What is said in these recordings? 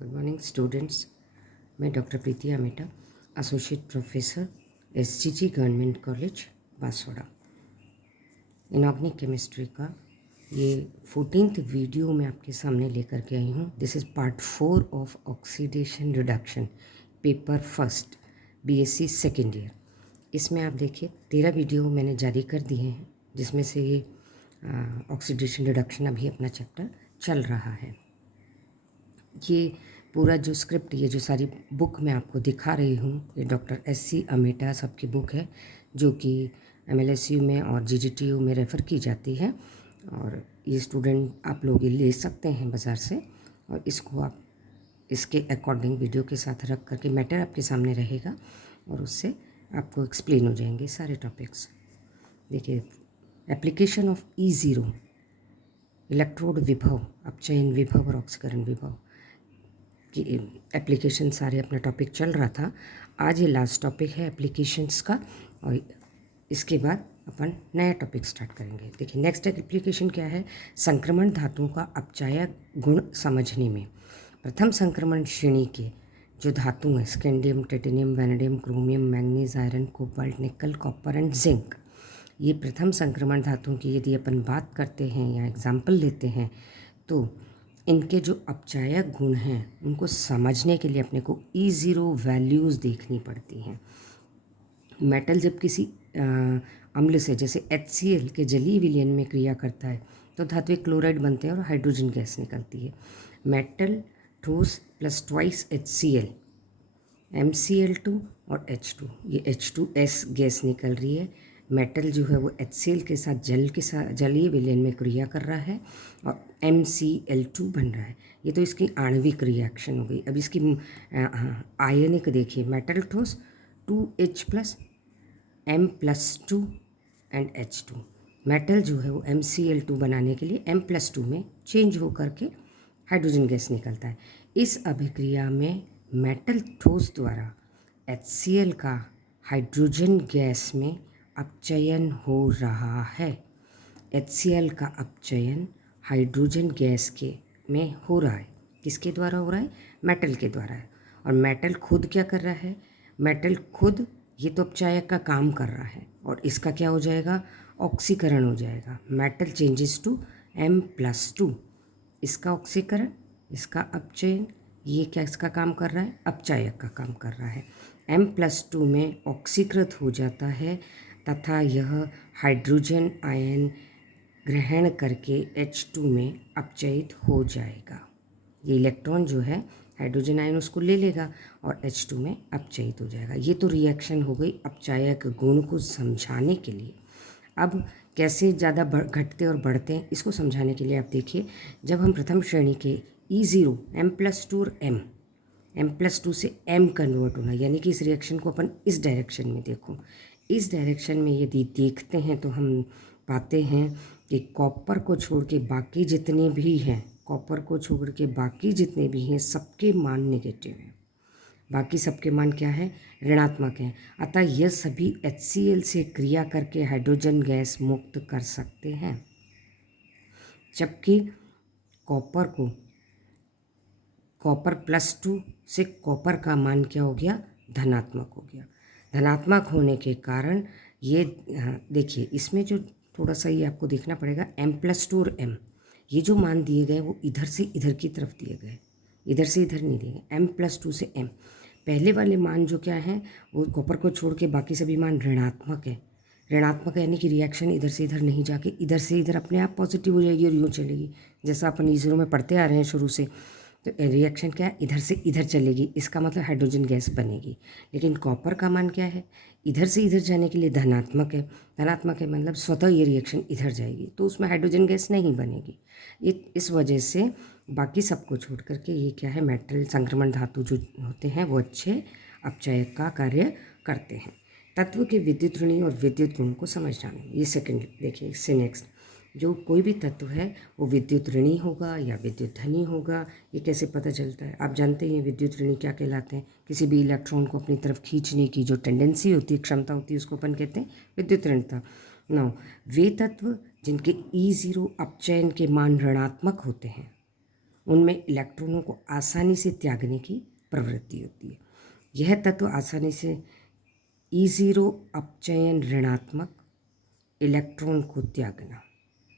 Good morning students. मैं doctor Preeti Ameta, associate professor SGG government college Banswara. Inorganic chemistry का ये 14th video मैं आपके सामने लेकर के आई हूँ। This is part 4 of oxidation reduction, paper first, BSc second year. इसमें आप देखिए 13 वीडियो मैंने जारी कर दिए हैं, जिसमें से ये ऑक्सीडेशन रिडक्शन अभी अपना चैप्टर चल रहा है। ये पूरा जो स्क्रिप्ट, ये जो सारी बुक मैं आपको दिखा रही हूँ, ये डॉक्टर SC अमेटा साहब की बुक है, जो कि MLSU में और GGTU में रेफ़र की जाती है। और ये स्टूडेंट आप लोग ये ले सकते हैं बाज़ार से, और इसको आप इसके अकॉर्डिंग वीडियो के साथ रख करके मैटर आपके सामने रहेगा और उससे आपको एक्सप्लेन हो जाएंगे सारे टॉपिक्स। देखिए, एप्लीकेशन ऑफ E0, इलेक्ट्रोड विभव, अपचयन विभव और ऑक्सीकरण विभव कि एप्लीकेशन सारे अपना टॉपिक चल रहा था। आज ये लास्ट टॉपिक है एप्लीकेशंस का, और इसके बाद अपन नया टॉपिक स्टार्ट करेंगे। देखिए, नेक्स्ट एप्लीकेशन क्या है? संक्रमण धातुओं का अपचायक गुण समझने में। प्रथम संक्रमण श्रेणी के जो धातु हैं, scandium, titanium, vanadium, chromium, manganese, iron, cobalt, निकल, कॉपर एंड जिंक, ये प्रथम संक्रमण धातुओं की यदि अपन बात करते हैं या एग्जाम्पल लेते हैं, तो इनके जो अपचायक गुण हैं उनको समझने के लिए अपने को E0 वैल्यूज़ देखनी पड़ती हैं। मेटल जब किसी अम्ल से, जैसे HCl के जलीय विलयन में क्रिया करता है तो धात्विक क्लोराइड बनते हैं और हाइड्रोजन गैस निकलती है। मेटल ठोस प्लस ट्वाइस HCl, MCl2 और H2, ये H2S गैस निकल रही है। मेटल जो है वो HCl के साथ जलीय विलयन में क्रिया कर रहा है और MCl2 बन रहा है। ये तो इसकी आणविक रिएक्शन हो गई। अब इसकी आयनिक देखिए, मेटल ठोस 2H plus M+2 and H2। Metal जो है वो MCl2 बनाने के लिए M+2 में चेंज हो करके हाइड्रोजन गैस निकलता है। इस अभिक्रिया में मेटल ठोस द्वारा HCl का हाइड्रोजन गैस में अपचयन हो रहा है। HCl का अपचयन हाइड्रोजन गैस के में हो रहा है। किसके द्वारा हो रहा है? मेटल के द्वारा है। और मेटल खुद क्या कर रहा है? मेटल खुद ये तो अपचायक का काम कर रहा है, और इसका क्या हो जाएगा? ऑक्सीकरण हो जाएगा। मेटल चेंजेस टू M+2, इसका ऑक्सीकरण, इसका अपचयन, ये क्या इसका काम कर रहा है? अपचायक का काम कर रहा है। M+2 में ऑक्सीकृत हो जाता है तथा यह हाइड्रोजन आयन ग्रहण करके H2 में अपचयित हो जाएगा। ये इलेक्ट्रॉन जो है हाइड्रोजन आयन उसको ले लेगा और H2 में अपचयित हो जाएगा। ये तो रिएक्शन हो गई अपचायक गुण को समझाने के लिए। अब कैसे ज़्यादा घटते और बढ़ते हैं इसको समझाने के लिए आप देखिए, जब हम प्रथम श्रेणी के E0, M+2 और M+2 से M कन्वर्ट होना, यानी कि इस रिएक्शन को अपन इस डायरेक्शन में देखो, इस डायरेक्शन में यदि देखते हैं तो हम पाते हैं कि कॉपर को छोड़ के बाकी जितने भी हैं, कॉपर को छोड़ के बाकी जितने भी हैं सबके मान नेगेटिव हैं। बाकी सबके मान क्या है? ऋणात्मक हैं। अतः यह सभी HCl से क्रिया करके हाइड्रोजन गैस मुक्त कर सकते हैं, जबकि कॉपर +2 से कॉपर का मान क्या हो गया? धनात्मक हो गया। धनात्मक होने के कारण ये देखिए, इसमें जो थोड़ा सा ये आपको देखना पड़ेगा, M+2 और M, ये जो मान दिए गए वो इधर से इधर की तरफ दिए गए, इधर से इधर नहीं दिए गए। M+2 से M, पहले वाले मान जो क्या है वो कॉपर को छोड़ के बाकी सभी मान ऋणात्मक है। ऋणात्मक यानी कि रिएक्शन इधर से इधर नहीं जाके इधर से इधर अपने आप पॉजिटिव हो जाएगी और यूँ चलेगी, जैसा अपन E0 में पढ़ते आ रहे हैं शुरू से। तो रिएक्शन क्या है? इधर से इधर चलेगी, इसका मतलब हाइड्रोजन गैस बनेगी। लेकिन कॉपर का मान क्या है? इधर से इधर जाने के लिए धनात्मक है। धनात्मक है मतलब स्वतः ये रिएक्शन इधर जाएगी, तो उसमें हाइड्रोजन गैस नहीं बनेगी। इस वजह से बाकी सबको छोड़ करके ये क्या है? मेटल संक्रमण धातु जो होते हैं वो अच्छे अपचायक का कार्य करते हैं। तत्व के विद्युत ऋणी और विद्युत गुण को समझना, ये सेकंड देखिए। इससे नेक्स्ट, जो कोई भी तत्व है वो विद्युत ऋणी होगा या विद्युत धनी होगा, ये कैसे पता चलता है? आप जानते हैं विद्युत ऋणी क्या कहलाते हैं? किसी भी इलेक्ट्रॉन को अपनी तरफ खींचने की जो टेंडेंसी होती है, क्षमता होती है, उसको अपन कहते हैं विद्युत ऋणता। नौ, वे तत्व जिनके E0 अपचयन के मान ऋणात्मक होते हैं उनमें इलेक्ट्रॉनों को आसानी से त्यागने की प्रवृत्ति होती है। यह तत्व आसानी से E0 अपचयन ऋणात्मक इलेक्ट्रॉन को त्यागना,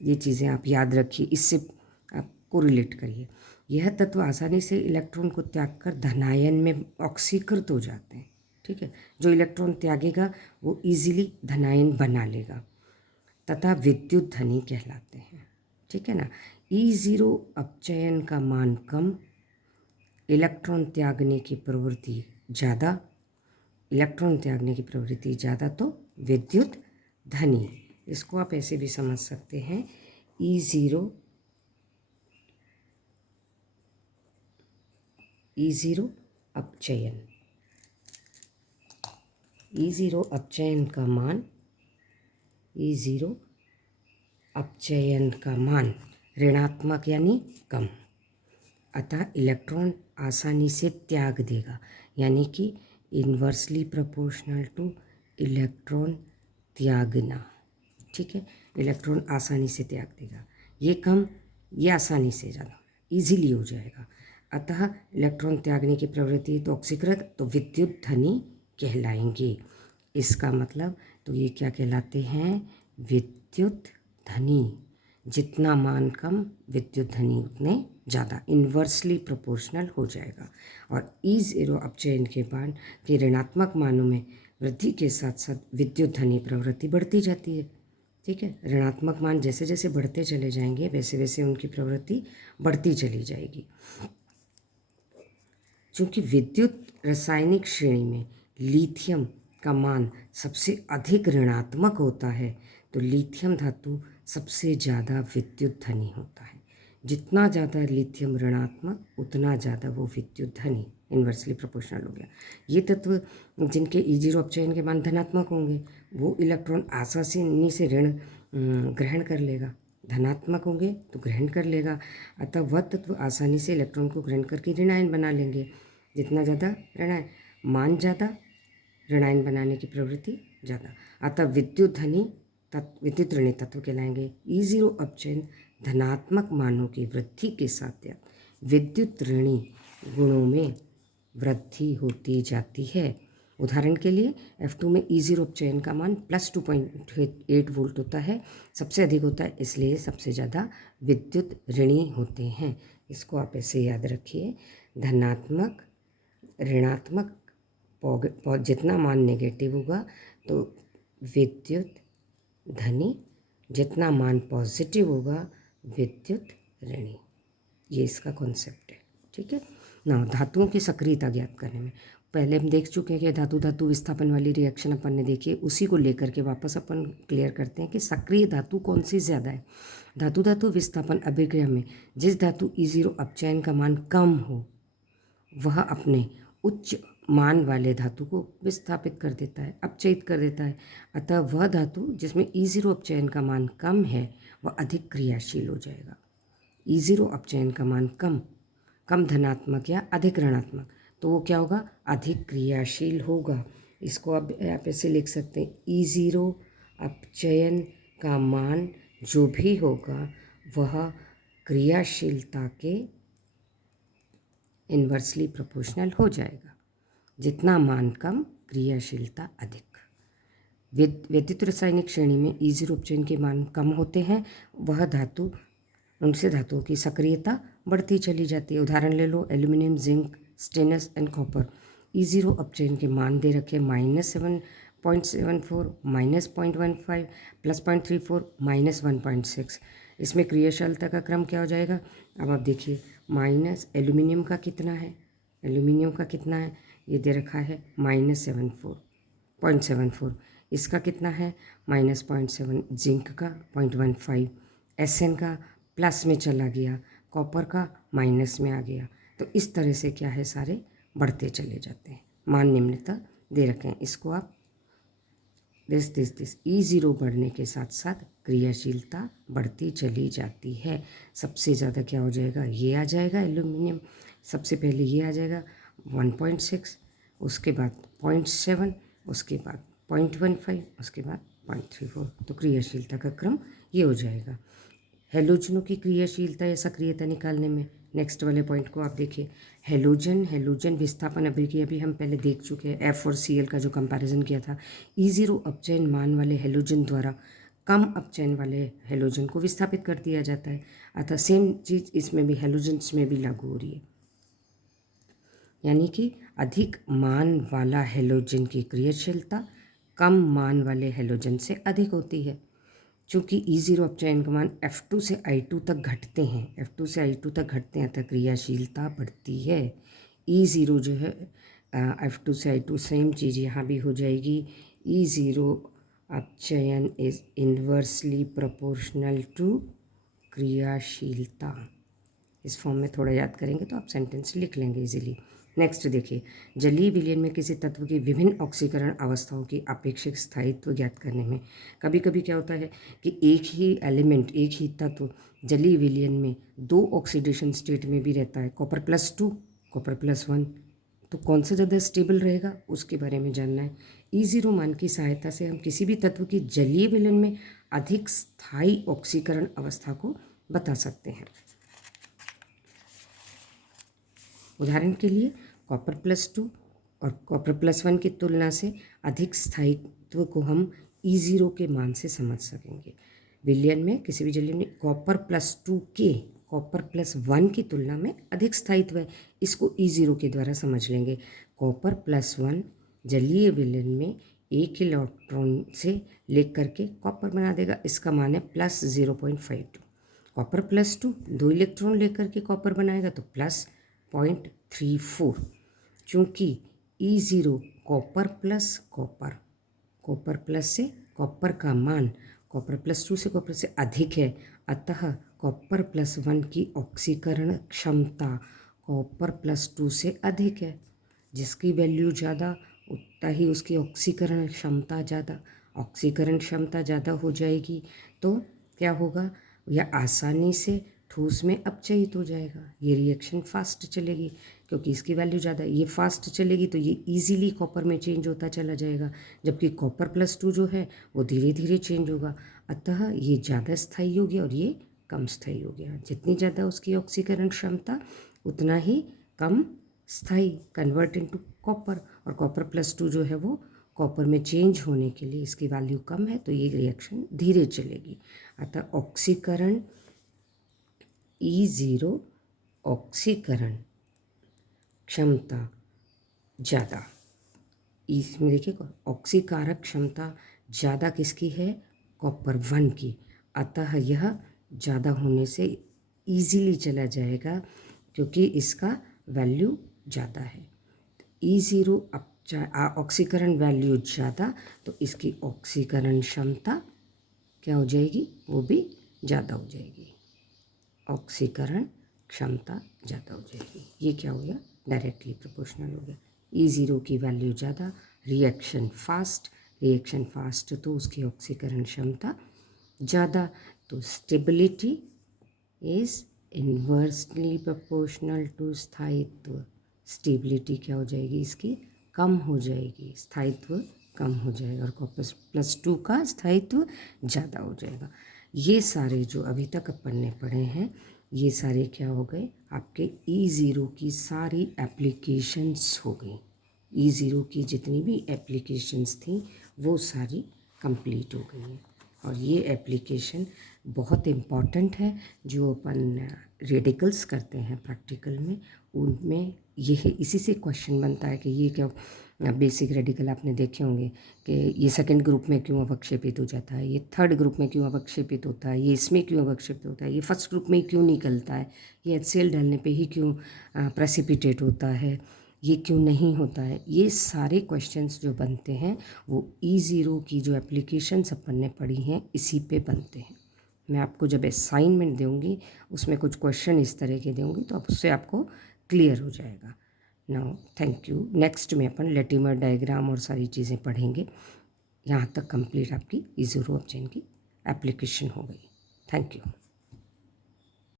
ये चीज़ें आप याद रखिए, इससे आप कोरिलेट करिए। यह तत्व आसानी से इलेक्ट्रॉन को त्याग कर धनायन में ऑक्सीकृत हो जाते हैं। ठीक है, जो इलेक्ट्रॉन त्यागेगा वो इजीली धनायन बना लेगा तथा विद्युत धनी कहलाते हैं। ठीक है ना। E0 अपचयन का मान कम, इलेक्ट्रॉन त्यागने की प्रवृत्ति ज़्यादा, इलेक्ट्रॉन त्यागने की प्रवृत्ति ज़्यादा तो विद्युत धनी। इसको आप ऐसे भी समझ सकते हैं, E0 अपचयन, E0 अपचयन का मान, E0 अपचयन का मान ऋणात्मक यानी कम, अतः इलेक्ट्रॉन आसानी से त्याग देगा, यानी कि इन्वर्सली प्रोपोर्शनल टू इलेक्ट्रॉन त्यागना। ठीक है, इलेक्ट्रॉन आसानी से त्याग देगा। ये कम, ये आसानी से ज़्यादा, इजीली हो जाएगा। अतः इलेक्ट्रॉन त्यागने की प्रवृत्ति तो ऑक्सीकृत तो विद्युत धनी कहलाएंगे। इसका मतलब तो ये क्या कहलाते हैं, विद्युत धनी। जितना मान कम विद्युत धनी उतने ज़्यादा, इन्वर्सली प्रोपोर्शनल हो जाएगा। और E0 अपचयन के बाद के ऋणात्मक मानों में वृद्धि के साथ साथ विद्युत धनी प्रवृत्ति बढ़ती जाती है। ठीक है, ऋणात्मक मान जैसे जैसे बढ़ते चले जाएंगे वैसे वैसे उनकी प्रवृत्ति बढ़ती चली जाएगी। चूँकि विद्युत रासायनिक श्रेणी में लिथियम का मान सबसे अधिक ऋणात्मक होता है, तो लिथियम धातु सबसे ज़्यादा विद्युत धनी होता है। जितना ज़्यादा लिथियम ऋणात्मक उतना ज़्यादा वो विद्युत धनी, इन्वर्सली प्रोपोर्शनल हो गया। ये तत्व जिनके E0 अपचयन के मान धनात्मक होंगे वो इलेक्ट्रॉन आसानी से ऋण ग्रहण कर लेगा, धनात्मक होंगे तो ग्रहण कर लेगा। अतः वह तत्व आसानी से इलेक्ट्रॉन को ग्रहण करके ऋणायन बना लेंगे। जितना ज़्यादा ऋणायन मान ज़्यादा, ऋणायन बनाने की प्रवृत्ति ज़्यादा, अतः विद्युत धनी विद्युत ऋणी तत्व कहलाएंगे। E0 अपचयन धनात्मक मानों की वृद्धि के साथ विद्युत ऋणी गुणों में वृद्धि होती जाती है। उदाहरण के लिए F2 में E0 अपचयन का मान +2.8 वोल्ट होता है, सबसे अधिक होता है, इसलिए सबसे ज़्यादा विद्युत ऋणी होते हैं। इसको आप ऐसे याद रखिए, धनात्मक ऋणात्मक जितना मान नेगेटिव होगा तो विद्युत धनी, जितना मान पॉजिटिव होगा विद्युत ऋणी। ये इसका कॉन्सेप्ट है। ठीक है ना। धातुओं की सक्रियता ज्ञात करने में पहले हम देख चुके हैं कि धातु धातु विस्थापन वाली रिएक्शन अपन ने देखी है, उसी को लेकर के वापस अपन क्लियर करते हैं कि सक्रिय धातु कौन सी ज़्यादा है। धातु धातु विस्थापन अभिक्रिया में जिस धातु E0 अपचयन का मान कम हो वह अपने उच्च मान वाले धातु को विस्थापित कर देता है, अपचयित कर देता है। अतः वह धातु जिसमें E0 अपचयन का मान कम है वह अधिक क्रियाशील हो जाएगा। E0 अपचयन का मान कम धनात्मक या अधिक ऋणात्मक, तो वो क्या होगा, अधिक क्रियाशील होगा। इसको आप ऐसे लिख सकते हैं, E0 अपचयन का मान जो भी होगा वह क्रियाशीलता के इन्वर्सली प्रोपोर्शनल हो जाएगा। जितना मान कम क्रियाशीलता अधिक। विद्युत रासायनिक श्रेणी में E0 अपचयन के मान कम होते हैं, वह धातु उनसे धातुओं की सक्रियता बढ़ती चली जाती है। उदाहरण ले लो, aluminium, zinc, stainless and copper. E0 अपचयन के मान दे रखे -7.74, -0.15, +0.34, -1.6। इसमें क्रियाशीलता का क्रम क्या हो जाएगा, अब आप देखिए। माइनस एल्यूमिनियम का कितना है, एल्यूमिनियम का कितना है, ये दे रखा है -0.74। इसका कितना है -0.7, जिंक का 0.15, SN का प्लस में चला गया, कॉपर का माइनस में आ गया। तो इस तरह से क्या है, सारे बढ़ते चले जाते हैं। मान निम्नता दे रखे हैं, इसको आप दिस E0 बढ़ने के साथ साथ क्रियाशीलता बढ़ती चली जाती है। सबसे ज़्यादा क्या हो जाएगा, ये आ जाएगा एल्यूमिनियम, सबसे पहले ये आ जाएगा 1.6, उसके बाद 0.7, उसके बाद 0.15, उसके बाद 0.34। तो क्रियाशीलता का क्रम ये हो जाएगा। हैलोजनों की क्रियाशीलता या सक्रियता निकालने में नेक्स्ट वाले पॉइंट को आप देखिए, हेलोजन विस्थापन अभी हम पहले देख चुके हैं, F और Cl का जो कंपैरिजन किया था। E0 अपचयन मान वाले हेलोजन द्वारा कम अपचयन वाले हेलोजन को विस्थापित कर दिया जाता है। अतः सेम चीज़ इसमें भी हेलोजेंस में भी लागू हो रही है, यानी कि अधिक मान वाला हेलोजन की क्रियाशीलता कम मान वाले हेलोजन से अधिक होती है। चूँकि E0 अपचयन का मान F2 से I2 तक घटते हैं, F2 से I2 तक घटते हैं, अतः क्रियाशीलता बढ़ती है। E0 जो है F2 से I2, सेम चीज़ यहाँ भी हो जाएगी। E0 अपचयन इज इन्वर्सली प्रोपोर्शनल टू क्रियाशीलता। इस फॉर्म में थोड़ा याद करेंगे तो आप सेंटेंस लिख लेंगे इजीली। नेक्स्ट देखिए, जलीय विलयन में किसी तत्व की विभिन्न ऑक्सीकरण अवस्थाओं की अपेक्षिक स्थायित्व ज्ञात करने में कभी कभी क्या होता है कि एक ही एलिमेंट, एक ही तत्व जलीय विलयन में 2 ऑक्सीडेशन स्टेट में भी रहता है, कॉपर+2, कॉपर+1, तो कौन सा ज़्यादा स्टेबल रहेगा उसके बारे में जानना है। E0 मान की सहायता से हम किसी भी तत्व की जलीय विलयन में अधिक स्थायी ऑक्सीकरण अवस्था को बता सकते हैं। उदाहरण के लिए कॉपर+2 और कॉपर+1 की तुलना से अधिक स्थायित्व को हम E0 के मान से समझ सकेंगे। विलयन में किसी भी जलीय में कॉपर+2 के कॉपर+1 की तुलना में अधिक स्थायित्व है, इसको E0 के द्वारा समझ लेंगे। कॉपर+1 जलीय विलयन में एक इलेक्ट्रॉन से लेकर के कॉपर बना देगा, इसका मान है +0.52। कॉपर+2 2 इलेक्ट्रॉन लेकर के कॉपर बनाएगा तो +0.34। चूँकि E0 copper plus copper, copper plus से कॉपर का मान कॉपर+2 से कॉपर से अधिक है, अतः कॉपर+1 की ऑक्सीकरण क्षमता कॉपर+2 से अधिक है। जिसकी वैल्यू ज़्यादा उतना ही उसकी ऑक्सीकरण क्षमता ज़्यादा। ऑक्सीकरण क्षमता ज़्यादा हो जाएगी तो क्या होगा, यह आसानी से ठोस में अपचयित हो जाएगा। ये रिएक्शन फास्ट चलेगी क्योंकि इसकी वैल्यू ज़्यादा है। ये फास्ट चलेगी तो ये इजीली कॉपर में चेंज होता चला जाएगा, जबकि कॉपर+2 जो है वो धीरे धीरे चेंज होगा, अतः ये ज़्यादा स्थायी हो गया और ये कम स्थायी हो गया। जितनी ज़्यादा उसकी ऑक्सीकरण क्षमता उतना ही कम स्थायी, कन्वर्ट इनटू कॉपर। और कॉपर+2 जो है वो कॉपर में चेंज होने के लिए इसकी वैल्यू कम है, तो ये रिएक्शन धीरे चलेगी। अतः ऑक्सीकरण E0 ऑक्सीकरण क्षमता ज़्यादा, इसमें देखिए ऑक्सीकारक क्षमता ज़्यादा किसकी है, कॉपर+1 की, अतः यह ज़्यादा होने से इजीली चला जाएगा क्योंकि इसका वैल्यू ज़्यादा है। E0 ऑक्सीकरण वैल्यू ज़्यादा तो इसकी ऑक्सीकरण क्षमता क्या हो जाएगी, वो भी ज़्यादा हो जाएगी। ऑक्सीकरण क्षमता ज़्यादा हो जाएगी। ये क्या हो गया, डायरेक्टली प्रोपोर्शनल हो गया। E0 की वैल्यू ज़्यादा, रिएक्शन फास्ट तो उसकी ऑक्सीकरण क्षमता ज़्यादा, तो stability is inversely proportional to स्थायित्व। स्टेबिलिटी क्या हो जाएगी, इसकी कम हो जाएगी, स्थायित्व कम हो जाएगा और कॉपर+2 का स्थायित्व ज़्यादा हो जाएगा। ये सारे जो अभी तक अपन ने पढ़े हैं ये सारे क्या हो गए, आपके E0 की सारी एप्लीकेशंस हो गई। E0 की जितनी भी एप्लीकेशंस थी वो सारी कंप्लीट हो गई हैं। और ये एप्लीकेशन बहुत इम्पॉर्टेंट है, जो अपन रेडिकल्स करते हैं प्रैक्टिकल में, उनमें यही इसी से क्वेश्चन बनता है कि ये क्या, बेसिक रेडिकल आपने देखे होंगे कि ये सेकंड ग्रुप में क्यों अवक्षेपित हो जाता है, ये थर्ड ग्रुप में क्यों अवक्षेपित होता है, ये इसमें क्यों अवक्षेपित होता है, ये फर्स्ट ग्रुप में क्यों निकलता है, ये HCl डालने पे ही क्यों प्रेसिपिटेट होता है, ये क्यों नहीं होता है। ये सारे क्वेश्चंस जो बनते हैं वो E0 की जो एप्लीकेशंस अपन ने पढ़ी हैं इसी पे बनते हैं। मैं आपको जब असाइनमेंट दूँगी उसमें कुछ क्वेश्चन इस तरह के दूँगी तो उससे आपको क्लियर हो जाएगा। Now thank you. नेक्स्ट में अपन लेटिमर डायग्राम और सारी चीज़ें पढ़ेंगे। यहाँ तक कंप्लीट आपकी E0 अपचयन की एप्लीकेशन हो गई। Thank you.